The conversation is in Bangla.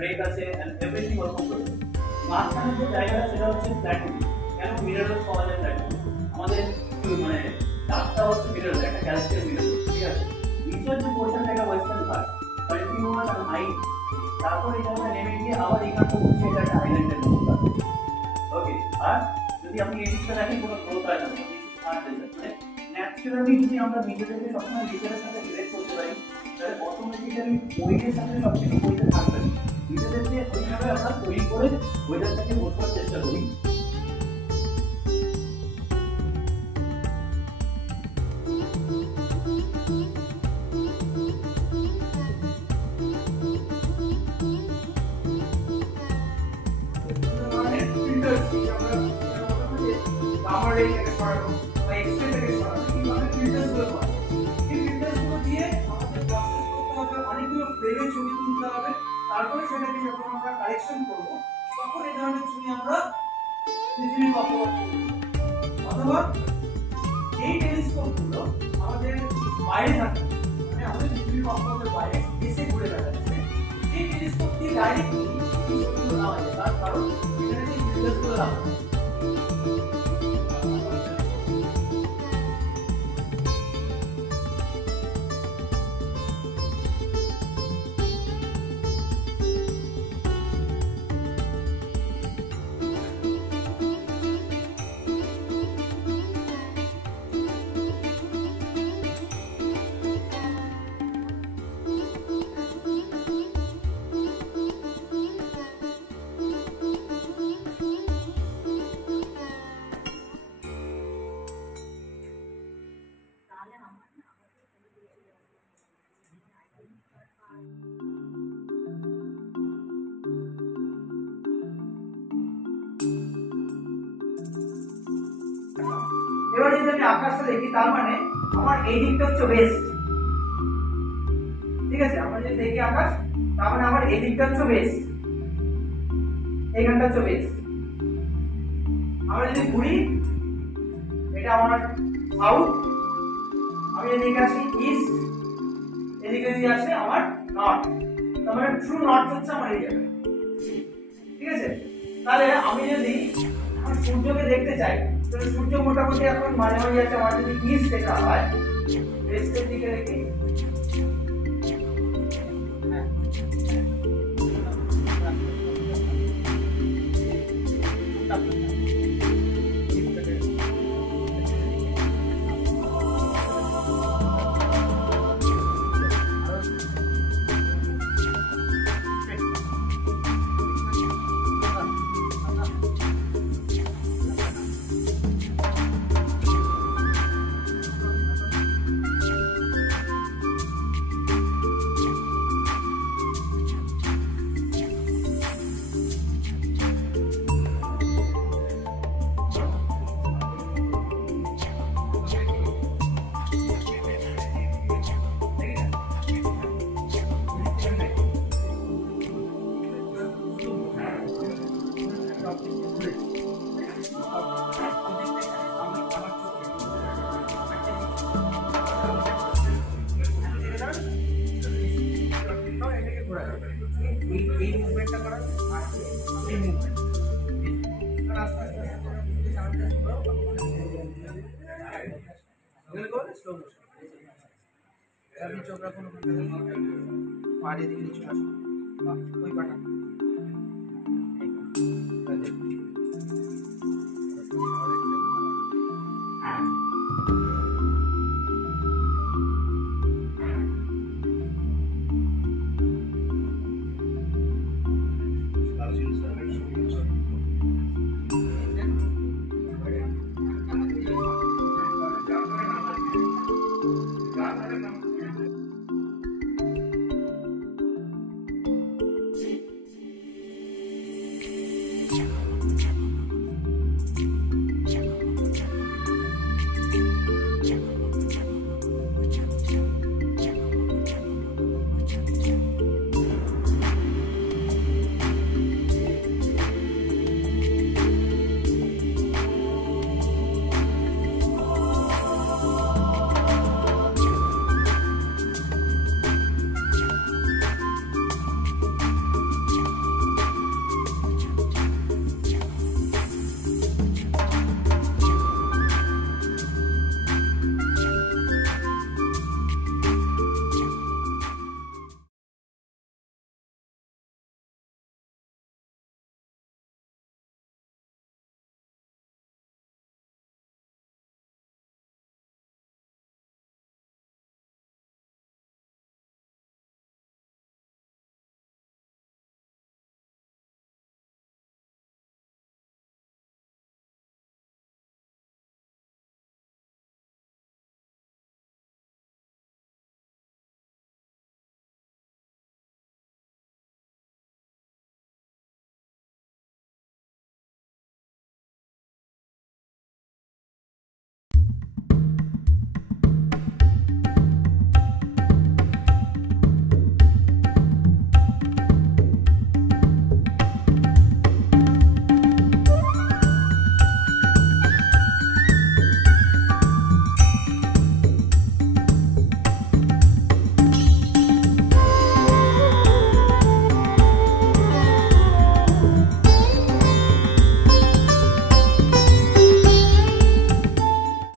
ব্রেক আছে এন্ড এভরিথিং ওরকম করে। মাঝখানে যে জায়গাটা সেটা হচ্ছে প্ল্যাটফর্ম। কেন মিনারেলস পাওয়া যায় প্ল্যাটফর্ম? আমাদের মানে চারটা হচ্ছে মিনারেল, একটা ক্যালসিয়াম মিনারেল, ঠিক আছে। নিচের যে পোর্শনটা এটা ওয়েস্টার্ন ঘাট, কন্টিনিউয়াস আর হাই, তারপর এখানে নেমে গিয়ে আবার এখানটা হচ্ছে এটা একটা আইল্যান্ডের মতো থাকে। ওকে, আর যদি আপনি এই দিকটা দেখেন কোনো গ্রোথ হয় না, আর ডেজার্ট মানে ন্যাচারালি যদি আমরা নিজেদেরকে সবসময় নেচারের সাথে রিলেট করতে পারি, তাহলে অটোমেটিক্যালি ওয়েদারের সাথে সবকিছু বইতে থাকবে। নিজেদেরকে ওইভাবে আমরা তৈরি করে ওয়েদারটাকে বোঝার চেষ্টা করি। তারপরে সেটাকে যখন আমরা কারেকশন করব তখন এই ধরনের ছবি আমরা পৃথিবীর কক্ষপথে অথবা এই টেলিস্কোপগুলো আমাদের বাইরে থাকে, মানে আমাদের পৃথিবীর কক্ষপথের বাইরে এসে ঘুরে বেড়াচ্ছে। এই টেলিস্কোপ দিয়ে ডাইরেক্টলি এই ছবিগুলো নেওয়া যায়, তার কারণ এখানে যে ফিল্টারগুলো রাখা হয়। এবার যদি আমি আকাশটা দেখি, তার মানে আমার এই দিকটা হচ্ছে ওয়েস্ট, ঠিক আছে। আমরা যদি দেখি আকাশ, তার মানে আমার এই দিকটা হচ্ছে ওয়েস্ট, এইখানটা হচ্ছে ওয়েস্ট। আমরা যদি ঘুরি, এটা আমার সাউথ। আমি এদিকে আসি ইস্ট, এদিকে যদি আসে আমার নর্থ। তার মানে ট্রু নর্থ হচ্ছে আমার এই জায়গা, ঠিক আছে। তাহলে আমি যদি আমার সূর্যকে দেখতে চাই, তাহলে সূর্য মোটামুটি এখন মাঝে মাঝে আছে। আমার যদি ইস্ট দেখা হয়, ওয়েস্টের দিকে দেখি, এই মুভমেন্টটা করা আর এই মুভমেন্ট আস্তে আস্তে স্লো মোশন। আপনি চোখ রাখুন, পাড়ে দিকে চলে আসুন, ওই পাটা